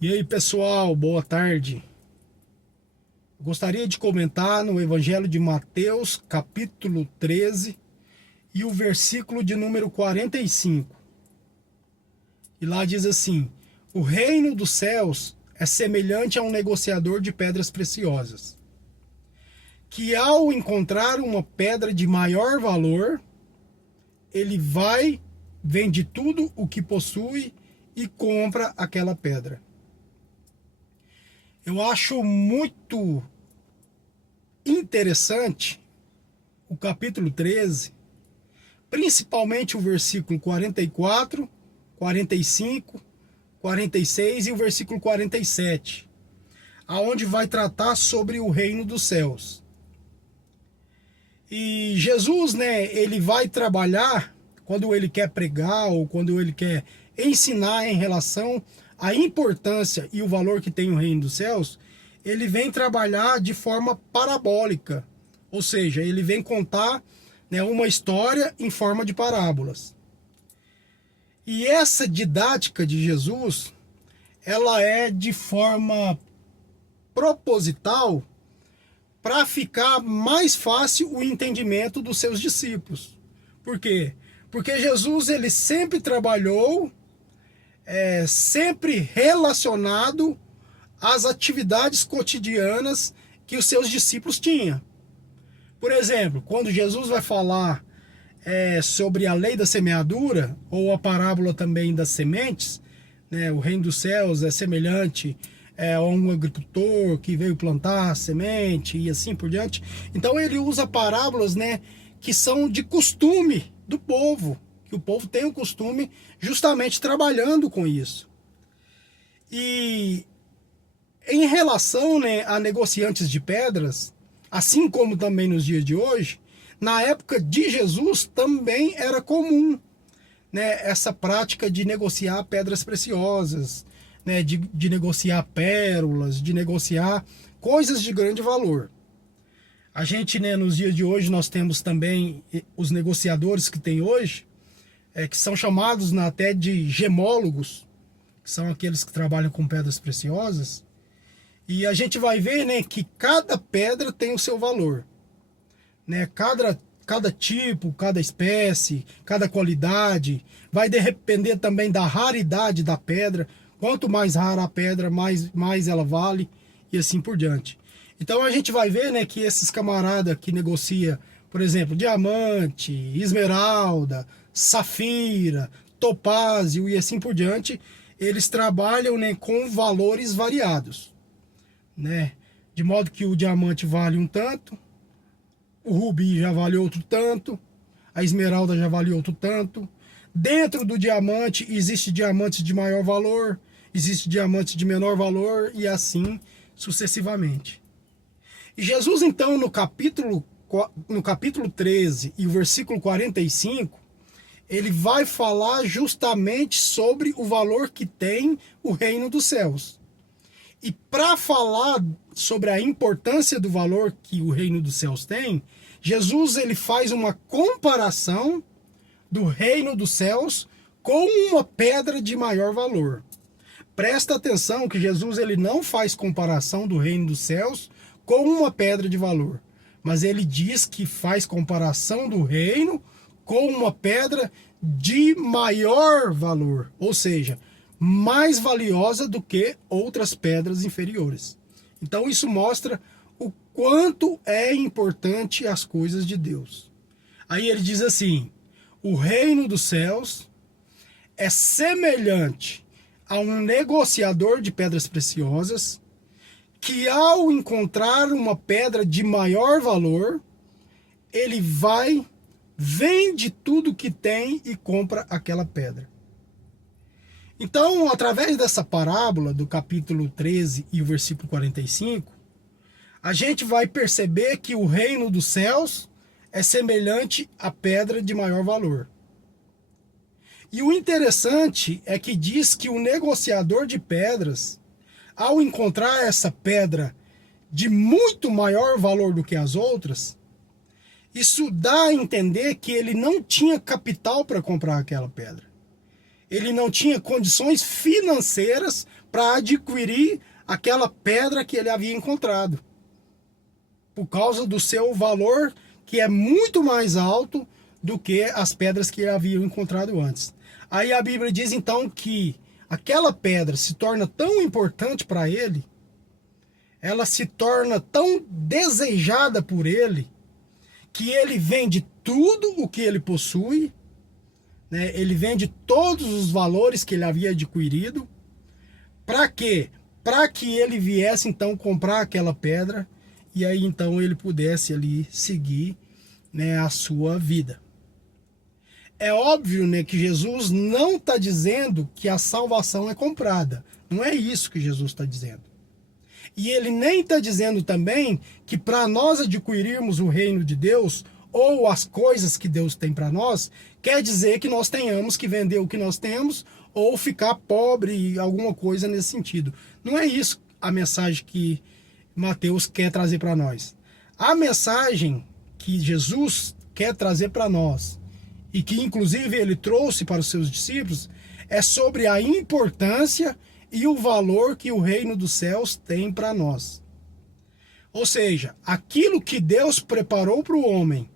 E aí, pessoal, boa tarde. Gostaria de comentar no Evangelho de Mateus, capítulo 13, e o versículo de número 45. E lá diz assim: o reino dos céus é semelhante a um negociador de pedras preciosas, que ao encontrar uma pedra de maior valor, ele vai, vende tudo o que possui e compra aquela pedra. Eu acho muito interessante o capítulo 13, principalmente o versículo 44, 45, 46 e o versículo 47, aonde vai tratar sobre o reino dos céus. E Jesus, ele vai trabalhar quando ele quer pregar ou quando ele quer ensinar em relação à importância e o valor que tem o reino dos céus. Ele vem trabalhar de forma parabólica, ou seja, ele vem contar uma história em forma de parábolas. E essa didática de Jesus, ela é de forma proposital para ficar mais fácil o entendimento dos seus discípulos. Por quê? Porque Jesus ele sempre trabalhou, sempre relacionado às atividades cotidianas que os seus discípulos tinham. Por exemplo, quando Jesus vai falar sobre a lei da semeadura, ou a parábola também das sementes, o reino dos céus é semelhante a um agricultor que veio plantar semente e assim por diante. Então ele usa parábolas que são de costume do povo, que o povo tem o costume justamente trabalhando com isso. E em relação a negociantes de pedras, assim como também nos dias de hoje, na época de Jesus também era comum essa prática de negociar pedras preciosas, de negociar pérolas, de negociar coisas de grande valor. A gente, nos dias de hoje, nós temos também os negociadores que tem hoje, que são chamados até de gemólogos, que são aqueles que trabalham com pedras preciosas. E a gente vai ver que cada pedra tem o seu valor. Cada tipo, cada espécie, cada qualidade, vai depender também da raridade da pedra. Quanto mais rara a pedra, mais ela vale e assim por diante. Então a gente vai ver que esses camaradas que negocia, por exemplo, diamante, esmeralda, safira, topázio e assim por diante, eles trabalham com valores variados. De modo que o diamante vale um tanto, o rubi já vale outro tanto, a esmeralda já vale outro tanto. Dentro do diamante existe diamantes de maior valor, existe diamantes de menor valor e assim sucessivamente. E Jesus então no capítulo 13 e o versículo 45, ele vai falar justamente sobre o valor que tem o reino dos céus. E para falar sobre a importância do valor que o reino dos céus tem, Jesus ele faz uma comparação do reino dos céus com uma pedra de maior valor. Presta atenção que Jesus ele não faz comparação do reino dos céus com uma pedra de valor, mas ele diz que faz comparação do reino com uma pedra de maior valor, ou seja, mais valiosa do que outras pedras inferiores. Então isso mostra o quanto é importante as coisas de Deus. Aí ele diz assim: o reino dos céus é semelhante a um negociador de pedras preciosas que ao encontrar uma pedra de maior valor, ele vai, vende tudo que tem e compra aquela pedra. Então, através dessa parábola do capítulo 13 e o versículo 45, a gente vai perceber que o reino dos céus é semelhante à pedra de maior valor. E o interessante é que diz que o negociador de pedras, ao encontrar essa pedra de muito maior valor do que as outras, isso dá a entender que ele não tinha capital para comprar aquela pedra. Ele não tinha condições financeiras para adquirir aquela pedra que ele havia encontrado, por causa do seu valor, que é muito mais alto do que as pedras que ele havia encontrado antes. Aí a Bíblia diz então que aquela pedra se torna tão importante para ele, ela se torna tão desejada por ele, que ele vende tudo o que ele possui, né? Ele vende todos os valores que ele havia adquirido. Para quê? Para que ele viesse então comprar aquela pedra e aí então ele pudesse ali seguir, né, a sua vida. É óbvio, né, que Jesus não está dizendo que a salvação é comprada. Não é isso que Jesus está dizendo. E ele nem está dizendo também que para nós adquirirmos o reino de Deus ou as coisas que Deus tem para nós, quer dizer que nós tenhamos que vender o que nós temos ou ficar pobre, alguma coisa nesse sentido. Não é isso a mensagem que Mateus quer trazer para nós. A mensagem que Jesus quer trazer para nós, e que inclusive ele trouxe para os seus discípulos, é sobre a importância e o valor que o reino dos céus tem para nós. Ou seja, aquilo que Deus preparou para o homem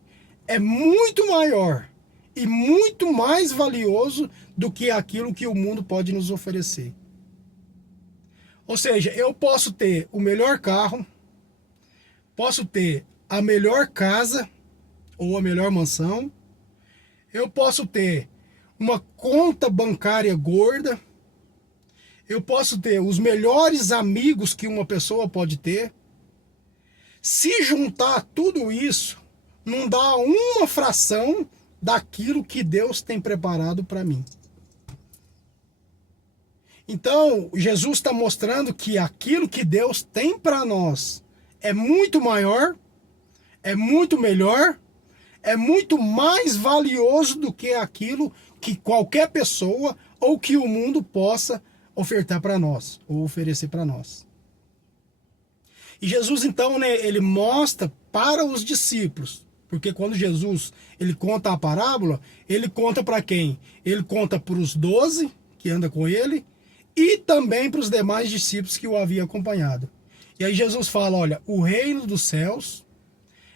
é muito maior e muito mais valioso do que aquilo que o mundo pode nos oferecer. Ou seja, eu posso ter o melhor carro, posso ter a melhor casa ou a melhor mansão, eu posso ter uma conta bancária gorda, eu posso ter os melhores amigos que uma pessoa pode ter. Se juntar tudo isso, não dá uma fração daquilo que Deus tem preparado para mim. Então, Jesus está mostrando que aquilo que Deus tem para nós é muito maior, é muito melhor, é muito mais valioso do que aquilo que qualquer pessoa ou que o mundo possa ofertar para nós, ou oferecer para nós. E Jesus então, né, ele mostra para os discípulos, porque quando Jesus ele conta a parábola, ele conta para quem? Ele conta para os 12 que andam com ele e também para os demais discípulos que o haviam acompanhado. E aí Jesus fala, olha, o reino dos céus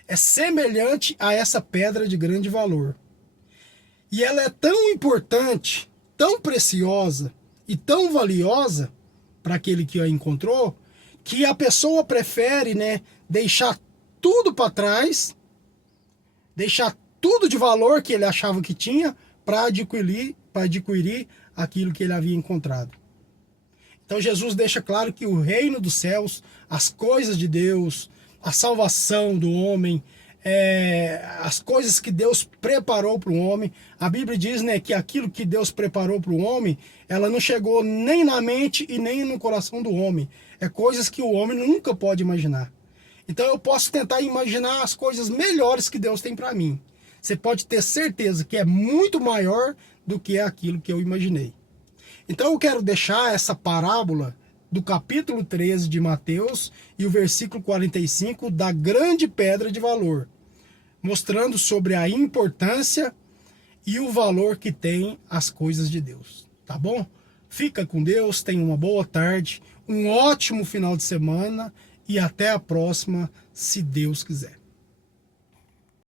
é semelhante a essa pedra de grande valor. E ela é tão importante, tão preciosa e tão valiosa para aquele que a encontrou, que a pessoa prefere, né, deixar tudo para trás, deixar tudo de valor que ele achava que tinha para adquirir aquilo que ele havia encontrado. Então Jesus deixa claro que o reino dos céus, as coisas de Deus, a salvação do homem, as coisas que Deus preparou para o homem, a Bíblia diz, né, que aquilo que Deus preparou para o homem, ela não chegou nem na mente e nem no coração do homem. É coisas que o homem nunca pode imaginar. Então eu posso tentar imaginar as coisas melhores que Deus tem para mim. Você pode ter certeza que é muito maior do que aquilo que eu imaginei. Então eu quero deixar essa parábola do capítulo 13 de Mateus e o versículo 45 da grande pedra de valor, mostrando sobre a importância e o valor que tem as coisas de Deus. Tá bom? Fica com Deus, tenha uma boa tarde, um ótimo final de semana e até a próxima, se Deus quiser.